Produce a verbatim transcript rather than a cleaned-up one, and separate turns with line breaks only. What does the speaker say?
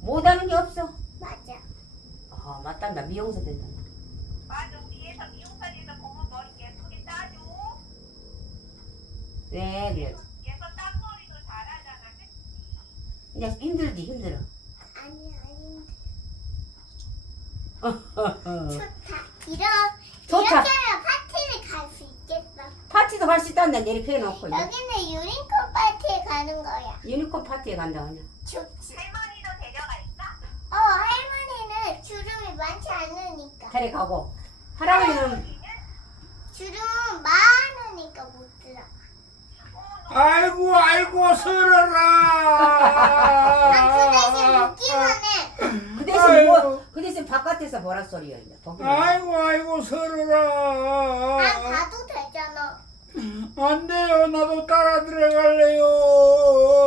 못하는 게 없어.
맞아.
아 맞단다. 미용사 된다.
맞아. 뒤에서 미용사에서 보면 머리 예쁘게 따줘.
네 그래.
얘서 딴머리도 잘하잖아. 그치?
그냥 힘들지 힘들어.
아니 아닌데.
어.
좋다. 이런
좋다.
이렇게 하면 파티를 갈 수 있겠다.
파티도 할 수 있단다. 이렇게 해놓고 이제.
여기는 유니콘 파티에 가는 거야.
유니콘 파티에 간다 그냥.
좋지.
할머니도 데려갈까?
어 할머니는 주름이 많지 않으니까.
데려가고 할아버지는
할머니는?
주름 많으니까 못 들어.
아이고 아이고 서러라.
아, 그 대신 먹기만 해.
그 대신
아이고.
뭐, 그 대신 바깥에서 보라 소리야 이제. 보기만 해.
아이고 아이고 서러라.
난 가도 되잖아.
안 돼요. 나도 따라 들어갈래요.